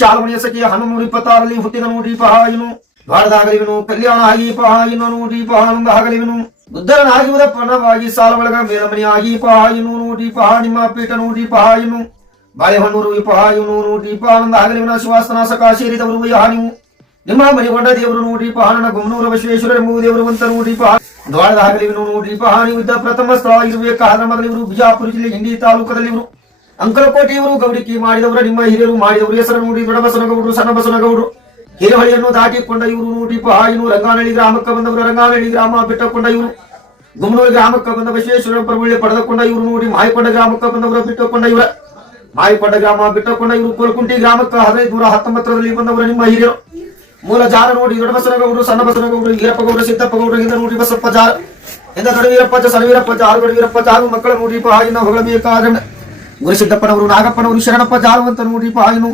ಶಾಲಮಣಿಯ ಸಖಿಯ 1126ರಲ್ಲಿ ಹುಟ್ಟಿದ ನೂದೀಪ ಹಾಯಿನು ದ್ವಾರದಾಗಲಿವನು ಕಲ್ಯಾಣ ಆಗೀಪ ಹಾಯಿನು ನೂದೀಪ ಹಾನಂದ ಆಗಲಿವನು ಬುದ್ಧನಾಗಿವುದ ಪಣವಾಗಿ ಸಾಲ ಒಳಗ ಮೇಲಮಣಿಯಾಗಿ ಹಾಯಿನು ನೂದೀಪ ನಿಮ್ಮ ಪೀಠ ನೂದೀಪ ಹಾಯಿನು ಬಾಳೆಹಣ್ಣೂರು ವಿಪ ಹಾಯುನು ನೂದೀಪ ಆನಂದ ಆಗಲಿವನ ಶಿವಾಸನ ಸಖ ಸೇರಿದವರು ಹಾನಿವು ನಿಮ್ಮ ಮನೆಗೊಂಡ ದೇವರು ನೂದೀಪ ಹಾನನ ಗುಮ್ನೂರ ಬಸವೇಶ್ವರ ಎಂಬುವ ದೇವರು ಅಂತ ನೂದೀಪ ದ್ವಾರದ ಆಗಲಿವನು ನೂದೀಪ ಹಾನಿ ಇದ್ದ ಪ್ರಥಮ ಸ್ಥಳವಾಗಿರಬೇಕಾದ ಮೊದಲಿವರು ಬಿಜಾಪುರ ಜಿಲ್ಲೆ ಹಿಂಡಿ ತಾಲೂಕದಲ್ಲಿ ಇವರು ಅಂಕಲಕೋಟೆಯವರು ಗೌಡಿಕಿ ಮಾಡಿದವರು ನಿಮ್ಮ ಹಿರಿಯರು ಮಾಡಿದವರು ಹೆಸರು ನೋಡಿ ದೊಡ್ಡಬಸನಗೌಡರು ಸಣ್ಣಬಸನಗೌಡರು ಹಿರೇಹಳ್ಳಿಯನ್ನು ದಾಟಿಕೊಂಡ ಇವರು ನೂದೀಪ ಹಾಯಿನು ರಂಗಾನಹಳ್ಳಿ ಗ್ರಾಮಕ್ಕೆ ಬಂದವರು ರಂಗಾನಹಳ್ಳಿ ಗ್ರಾಮ ಬಿಟ್ಟುಕೊಂಡ ಇವರು ಗುಮ್ನೂರು ಗ್ರಾಮಕ್ಕೆ ಬಂದ ಬಸವೇಶ್ವರ ಪ್ರಭುಳ್ಳಿ ಪಡೆದುಕೊಂಡ ಇವರು ನೋಡಿ ಮಾಯಕೊಂಡ ಗ್ರಾಮಕ್ಕೆ ಬಂದವರು ಬಿಟ್ಟುಕೊಂಡ ಇವರ ಮಾಯಕೊಂಡ ಗ್ರಾಮ ಬಿಟ್ಟುಕೊಂಡ ಇವರು ಕೋಲ್ಕುಂಟಿ ಗ್ರಾಮಕ್ಕೆ 1519ರಲ್ಲಿ ಬಂದವರು ನಿಮ್ಮ ಹಿರಿಯರು ಮೂಲ ಜಾರ ನೋಡಿ ದೊಡ್ಡಬಸನಗೌಡರು ಸಣ್ಣಬಸನಗೌಡರು ಈರಪ್ಪಗೌಡರು ಸಿದ್ದಪ್ಪಗೌಡರು ಹಿಂದ ನೋಡಿ ಬಸಪ್ಪ ಜಾರ ಹಿಂದ ದೊಡ್ಡವೀರಪ್ಪ ಸಣ್ಣವೀರಪ್ಪ ಜಾರು ವೀರಪ್ಪ ಜಾರು ಮಕ್ಕಳ ನೂದೀಪ ಹಾಯಿನ ಹೊಗಳಬೇಕಾದ ಗುರುಸಿದ್ದಪ್ಪನವರು ನಾಗಪ್ಪನವರು ಶರಣಪ್ಪ ಜಾರು ಅಂತ ನೂದೀಪ ಹಾಯಿನು